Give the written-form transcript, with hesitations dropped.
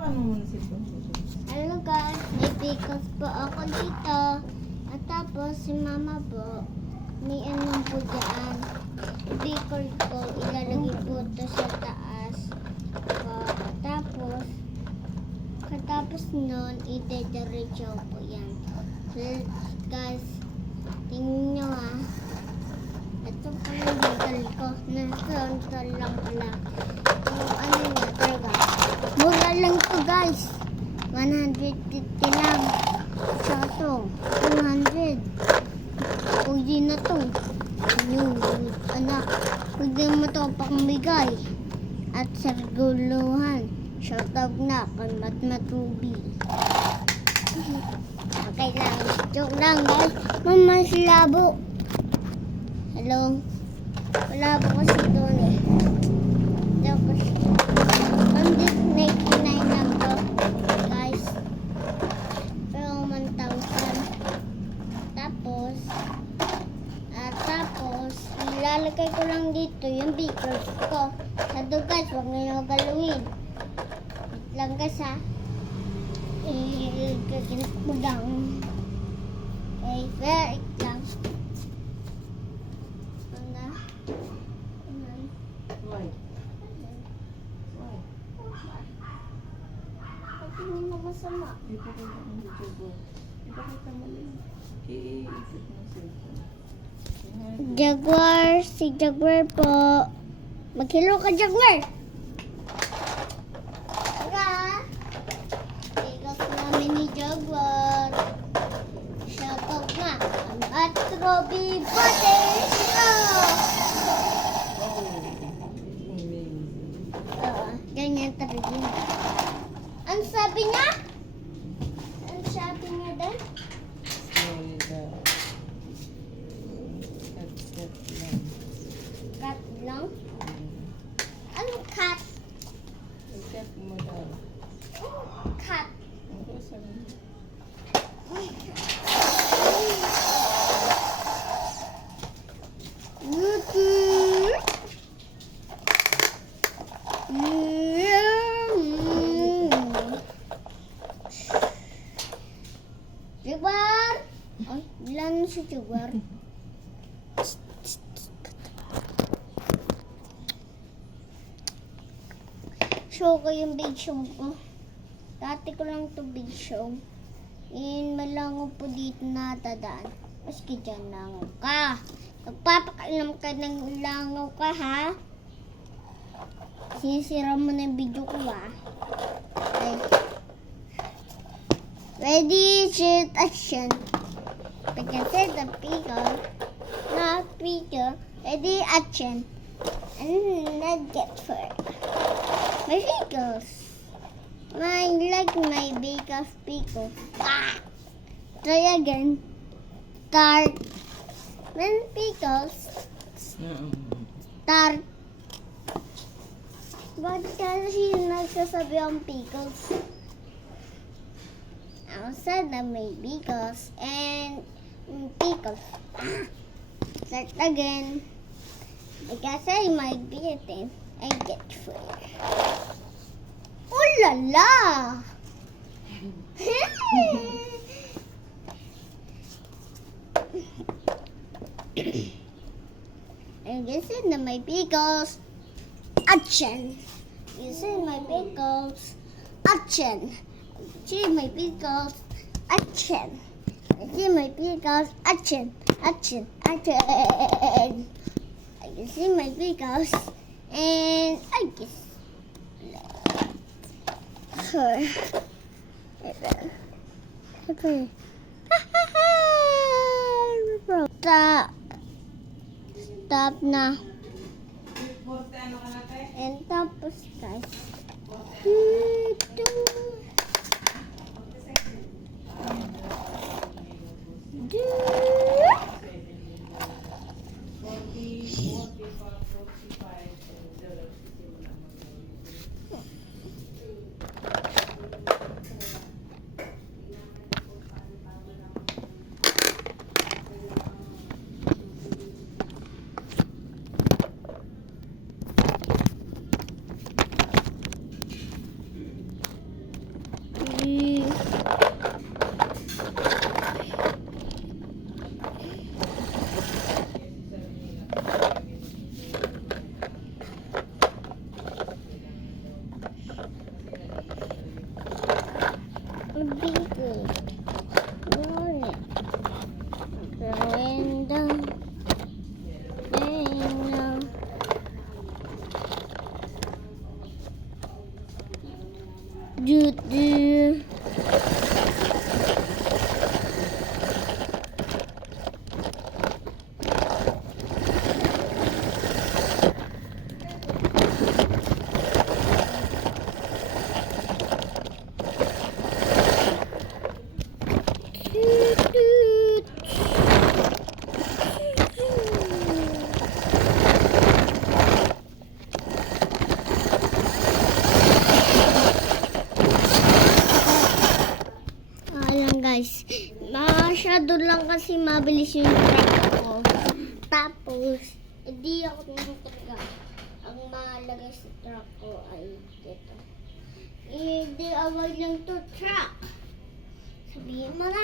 Hawakan mo muna cellphone ko. Hello guys, may pickles po ako dito. At tapos si mama po, may anong po dyan. Pickle ko, ilalagay po ito sa taas. Katapos nun, ide-diretso po yan. So, guys, tingnan nyo ha. Ito po yung pickle ko. Nasa lang pala. Yung ano niya, talaga. Mura lang to guys. 150 lang. Sa ito, 200. Pwede na to. Yung anak, pwede mo ito pangmigay. At sa guluhan, shoutout na kay Matmatubi. Okay lang, joke lang guys. Mama, si Labo. Hello. Wala po kasi doon eh. Tapos, 199 lang to, guys. Pero 1,000. Tapos, ilalagay ko lang dito yung pickles ko. Sato guys, huwag nyo galawin. Wait lang guys ha. Kaginit mo lang. Okay, wait lang. Why? Why? Hindi mo masama. Ipakita mo dito ko. Ipakita mo lang. Iikot mo cellphone. Jaguar, si Jaguar po. Mag-hello ka, Jaguar. Tara. Pickles namin ni Jaguar. Shoutout na. At Robby Butters. Ganyan talaga yun. Ang sabi niya? Ang sabi niya doon? Slowly down. Cut lang. Cut lang? Anong cut? I-cut mo daw. Cut. Ano sabi mo? Jaguar! Ay, bilang si Jaguar. Show ko yung big show ko. Dati ko lang to big show. Malango po dito na tadaan. Maski dyan langaw ka. Nagpapakailam ka ng langaw ka ha. Sinisira mo na yung video ko ha. Okay. Ready, shoot, action. I can set the pickle. Not pickle. Ready, action. And let's get for it. My pickles. I like my pickles. Ah! Try again. Start. When pickles. Start. Bakit kasi nagsasabi ang pickles? Outside na may pickles and pickles. Ah! Start again. Because I might be a thing. I get free. Oh la la! And this is my pickles. Action! This is my pickles. Action! See my pickles. Action! See my pickles. Action! Action! Action! I see my pickles. And I guess. Sure. Okay. Stop. Stop na. And tapos guys. Duty. Ayan guys, masyado lang kasi mabilis yung truck ko. Tapos, hindi ako tinutuga. Ang malagay sa truck ko ay dito. Hindi away lang to truck. Sabihin mo lang.